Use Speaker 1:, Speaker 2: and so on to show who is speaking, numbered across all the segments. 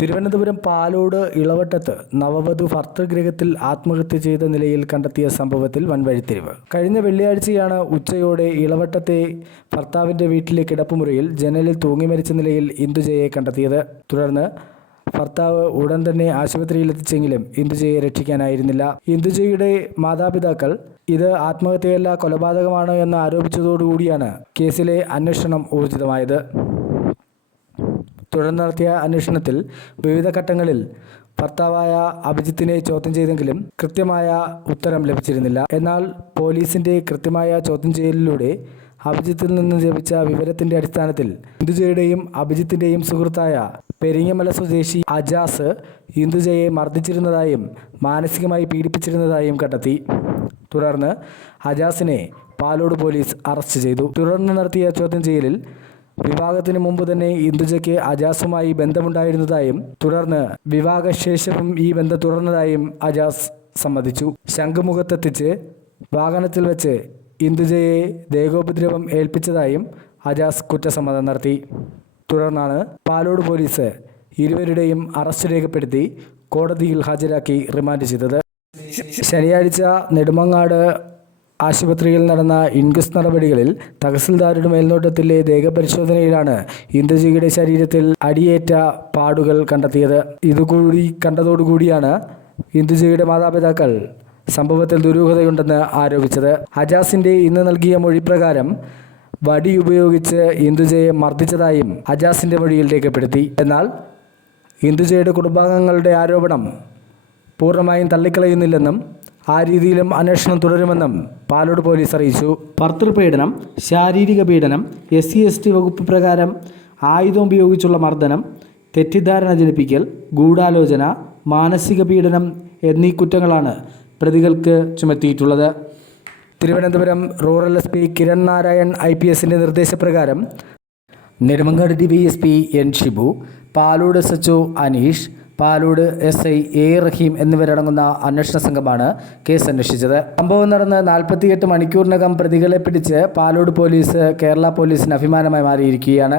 Speaker 1: തിരുവനന്തപുരം പാലോട് ഇളവട്ടത്ത് നവവധു ഭർത്തൃഗൃഹത്തിൽ ആത്മഹത്യ ചെയ്ത നിലയിൽ കണ്ടെത്തിയ സംഭവത്തിൽ വൻവഴിത്തിരിവ്. കഴിഞ്ഞ വെള്ളിയാഴ്ചയാണ് ഉച്ചയോടെ ഇളവട്ടത്തെ ഭർത്താവിന്റെ വീട്ടിലെ കിടപ്പുമുറിയിൽ ജനലിൽ തൂങ്ങി മരിച്ച നിലയിൽ ഇന്ദുജയെ കണ്ടെത്തിയത്. തുടർന്ന് ഭർത്താവ് ഉടൻ തന്നെ ആശുപത്രിയിൽ എത്തിച്ചെങ്കിലും ഇന്ദുജയെ രക്ഷിക്കാനായിരുന്നില്ല. ഇന്ദുജയുടെ മാതാപിതാക്കൾ ഇത് ആത്മഹത്യയല്ല കൊലപാതകമാണ് എന്ന് ആരോപിച്ചതോടുകൂടിയാണ് കേസിലെ അന്വേഷണം ഊർജിതമായത്. തുടർന്ന് നടത്തിയ അന്വേഷണത്തിൽ വിവിധ ഘട്ടങ്ങളിൽ ഭർത്താവായ അഭിജിത്തിനെ ചോദ്യം ചെയ്തെങ്കിലും കൃത്യമായ ഉത്തരം ലഭിച്ചിരുന്നില്ല. എന്നാൽ പോലീസിന്റെ കൃത്യമായ ചോദ്യം ചെയ്യലിലൂടെ അഭിജിത്തിൽ നിന്ന് ലഭിച്ച വിവരത്തിന്റെ അടിസ്ഥാനത്തിൽ ഇന്ദുജയുടെയും അഭിജിത്തിന്റെയും സുഹൃത്തായ പെരിങ്ങമല സ്വദേശി അജാസ് ഇന്ദുജയെ മർദ്ദിച്ചിരുന്നതായും മാനസികമായി പീഡിപ്പിച്ചിരുന്നതായും കണ്ടെത്തി. തുടർന്ന് അജാസിനെ പാലോട് പോലീസ് അറസ്റ്റ് ചെയ്തു. തുടർന്ന് നടത്തിയ ചോദ്യം ചെയ്യലിൽ വിവാഹത്തിന് മുമ്പ് തന്നെ ഇന്ദുജയ്ക്ക് അജാസുമായി ബന്ധമുണ്ടായിരുന്നതായും തുടർന്ന് വിവാഹശേഷവും ഈ ബന്ധം തുടർന്നതായും അജാസ് സമ്മതിച്ചു. ശംഖുമുഖത്തെത്തിച്ച് വാഹനത്തിൽ വെച്ച് ഇന്ദുജയെ ദേഹോപദ്രവം ഏൽപ്പിച്ചതായും അജാസ് കുറ്റസമ്മതം നടത്തി. തുടർന്നാണ് പാലോട് പോലീസ് ഇരുവരുടെയും അറസ്റ്റ് രേഖപ്പെടുത്തി കോടതിയിൽ ഹാജരാക്കി റിമാൻഡ് ചെയ്തത്. ശനിയാഴ്ച നെടുമങ്ങാട് ആശുപത്രിയിൽ നടന്ന ഇൻക്വസ്റ്റ് നടപടികളിൽ തഹസിൽദാരുടെ മേൽനോട്ടത്തിലെ ദേഹപരിശോധനയിലാണ് ഇന്ദുജിയുടെ ശരീരത്തിൽ അടിയേറ്റ പാടുകൾ കണ്ടെത്തിയത്. ഇതുകൂടി കണ്ടതോടുകൂടിയാണ് ഇന്ദുജിയുടെ മാതാപിതാക്കൾ സംഭവത്തിൽ ദുരൂഹതയുണ്ടെന്ന് ആരോപിച്ചത്. അജാസിന്റെ ഇന്ന് നൽകിയ മൊഴി പ്രകാരം വടി ഉപയോഗിച്ച് ഇന്ദുജയെ മർദ്ദിച്ചതായും അജാസിന്റെ മൊഴിയിൽ രേഖപ്പെടുത്തി. എന്നാൽ ഇന്ദുജയുടെ കുടുംബാംഗങ്ങളുടെ ആരോപണം പൂർണമായും തള്ളിക്കളയുന്നില്ലെന്നും ആ രീതിയിലും അന്വേഷണം തുടരുമെന്നും പാലോട് പോലീസ് അറിയിച്ചു. ഭർത്തൃപീഡനം ശാരീരിക പീഡനം എസ് സി എസ് ടി വകുപ്പ് പ്രകാരം ആയുധം ഉപയോഗിച്ചുള്ള മർദ്ദനം തെറ്റിദ്ധാരണ ജനിപ്പിക്കൽ ഗൂഢാലോചന മാനസിക പീഡനം എന്നീ കുറ്റങ്ങളാണ് പ്രതികൾക്ക് ചുമത്തിയിട്ടുള്ളത്. Thiruvananthapuram rural S P Kiran Narayan I P എസിന്റെ നിർദ്ദേശപ്രകാരം Nedumangad D Y S P N Shibu Palode S H Aneesh Palode S I A Rahim എന്നിവരടങ്ങുന്ന അന്വേഷണ സംഘമാണ് കേസ് അന്വേഷിച്ചത്. സംഭവം നടന്ന് നാൽപ്പത്തിയെട്ട് മണിക്കൂറിനകം പ്രതികളെ പിടിച്ച് പാലോട് പോലീസ് കേരള പോലീസിന് അഭിമാനമായി മാറിയിരിക്കുകയാണ്.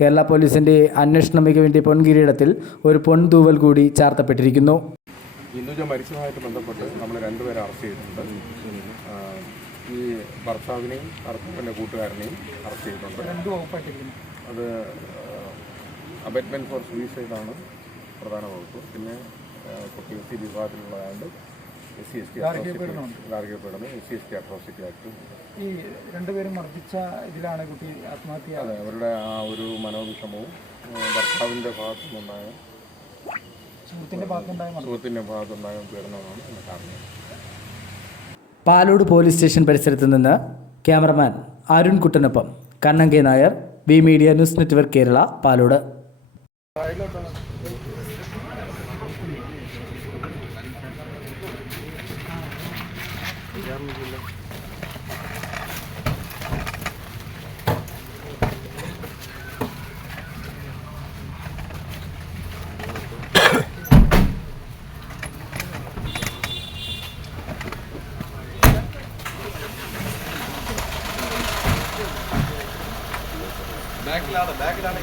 Speaker 1: കേരള പോലീസിന്റെ അന്വേഷണ മികവിന്റെ പൊൻകിരീടത്തിൽ ഒരു പൊൻതൂവൽ കൂടി ചാർത്തപ്പെട്ടിരിക്കുന്നു.
Speaker 2: ഇന്ദുജ മരിച്ചതുമായിട്ട് ബന്ധപ്പെട്ട് നമ്മൾ രണ്ടുപേരെ അറസ്റ്റ് ചെയ്തിട്ടുണ്ട്. ഈ ഭർത്താവിനെയും ഭർത്താവിന്റെ കൂട്ടുകാരനെയും അറസ്റ്റ് ചെയ്തിട്ടുണ്ട്. അത് അബറ്റ്മെന്റ് ഫോർ സൂയിസൈഡാണ്. പ്രധാന വകുപ്പ്. പിന്നെ കുട്ടി എസ് സി വിഭാഗത്തിലുള്ളതായത് S C S T ഗാർഹികപീഡനം S C S T atrocity act.
Speaker 3: ഈ രണ്ടുപേരും മർദ്ദിച്ച ഇതിലാണ് കുട്ടി ആത്മഹത്യ
Speaker 2: അതെ അവരുടെ ആ ഒരു മനോവിഷമവും ഭർത്താവിന്റെ ഭർത്താവിന്റെ ഭാഗത്തുനിന്നുണ്ടായ
Speaker 3: സുഹൃത്തിന്റെ ഭാഗത്തുണ്ടായ
Speaker 2: സുഹൃത്തിന്റെ ഭാഗത്തുണ്ടായ പീഡനമാണ് എന്ന കാരണം.
Speaker 1: പാലോട് പോലീസ് സ്റ്റേഷൻ പരിസരത്ത് നിന്ന് cameraman Arun കുട്ടനൊപ്പം Kannan K Nair V media news network Kerala Palode.
Speaker 4: ബാക്കിലാണ് ബാക്കിലാണ്.